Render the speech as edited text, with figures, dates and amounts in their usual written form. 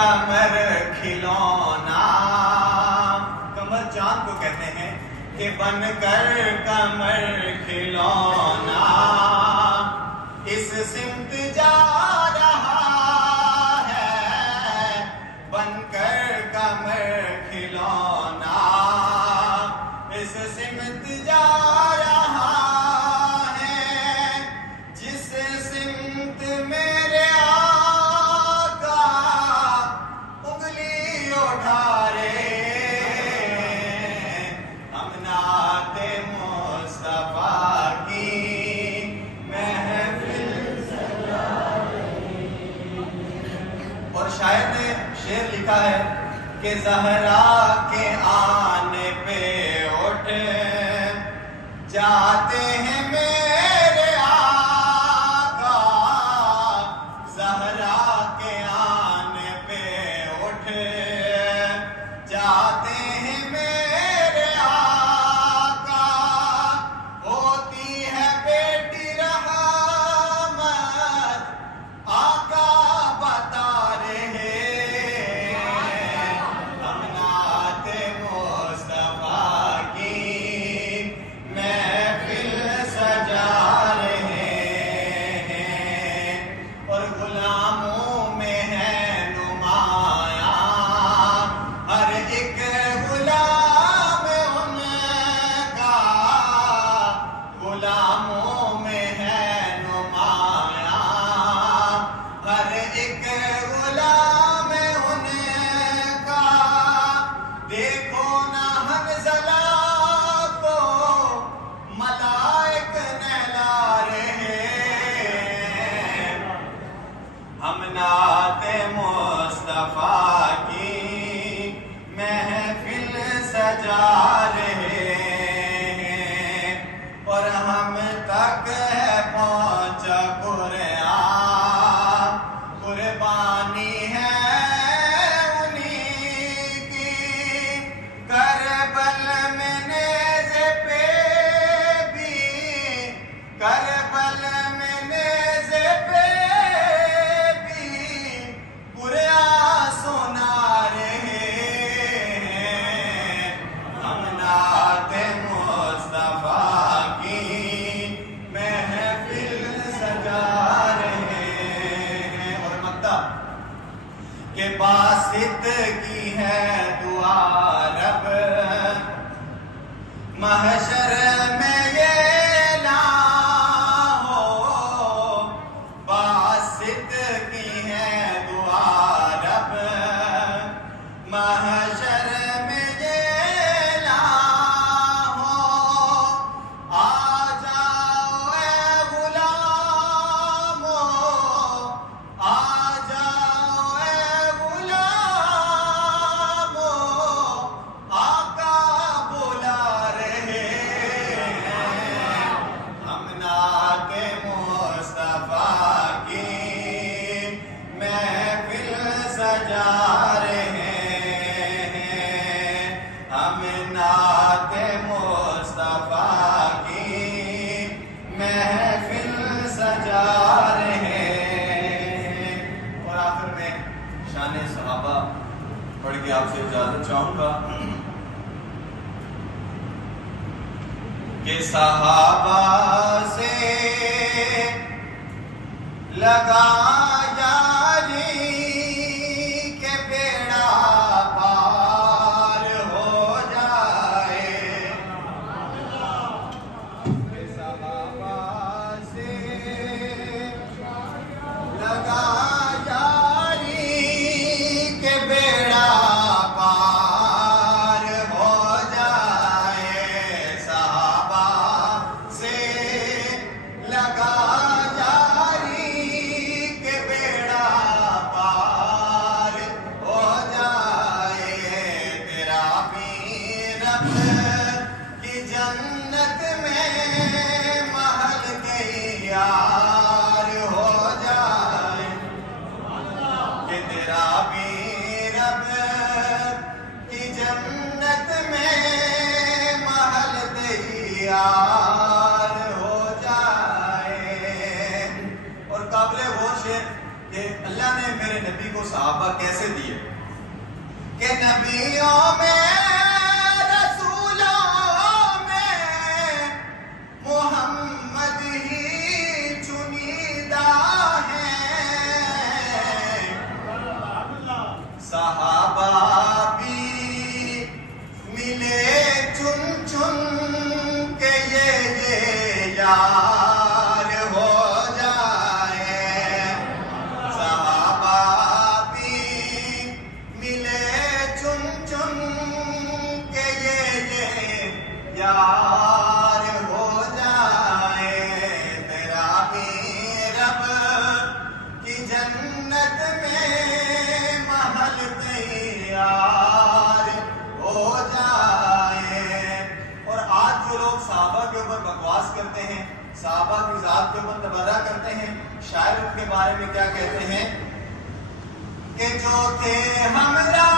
कमर खिलौना। कमर चांद को कहते हैं कि बनकर कमर खिलौना इस सिमत जा रहा है, बनकर कमर खिलौना इस सिमत जा रहा है, जिस सिमत मेरे आका उंगली उठा रे। हम नाते मुस्तफा की महफिल सजा रहे। और शायर ने शेर लिखा है कि ज़हरा के आने पे उठ जाते हैं मेरे आका, ज़हरा के आने पे उठ जाते हैं मेरे आका, होती है बेटी रहमत आका बता रहे। हम नाते मुस्तफा की महफिल सजा रहे हैं, और गुलामों में है नुमाया हर एक गुलाम उनका, गुलामों में है नुमाया हर एक गुलाम उनका। देखो ना हंज़ला को मलाइक नहला रहे। हम नाते मुस्तफा की महफिल सजा रहे हैं, और हम तक है पहुंचा कुरान, कुर्बानी है उन्हीं की। करबल में नेज़े पे भी, करबल में नेज़े पे भी कुरान सुना रहे हैं। हम नाते मुस्तफा की महफिल सजा रहे हैं। और मक्ता के बासित की है दुआ रब, महशर में ये ना हो, बासित की है दुआ रब, महशर में ये ना हो। आ जाओ ए गुलामो, आ जाओ ए गुलामो, आका बुला रहे हैं। हम नाते मुस्तफा की महफिल सजा रहे हैं। हम नाते मुस्तफा की महफिल सजा रहे हैं। और आखिर में शान सहाबा पढ़ के आपसे इजाजत चाहूंगा कि सहाबा से लगा यारी के बेड़ा पार हो जाए। सहाबा से लगा यारी के बेड़ा पार हो जाए। सहाबा से लगा यारी के बेड़ा पार हो जाए। तेरा भी रब की जन्नत में महल तैयार हो जाए। कि तेरा भी रब की जन्नत में महल तैयार हो जाए। और काबिल वो शेर कि अल्लाह ने मेरे नबी को सहाबा कैसे दिए कि नबियों में रसूलों में मोहम्मद ही चुनीदा है। सहाबा भी मिले चुन चुन के ये यार हो जाए। सहाबा भी मिले चुन चुन के ये यार हो जाए। तेरा भी रब की जन्नत में महल तैयार हो जाए। और आज जो लोग सहाबा के ऊपर बकवास करते हैं, सहाबा की जात के ऊपर तबर्रा करते हैं, शायर उनके बारे में क्या कहते हैं कि जो थे हमरा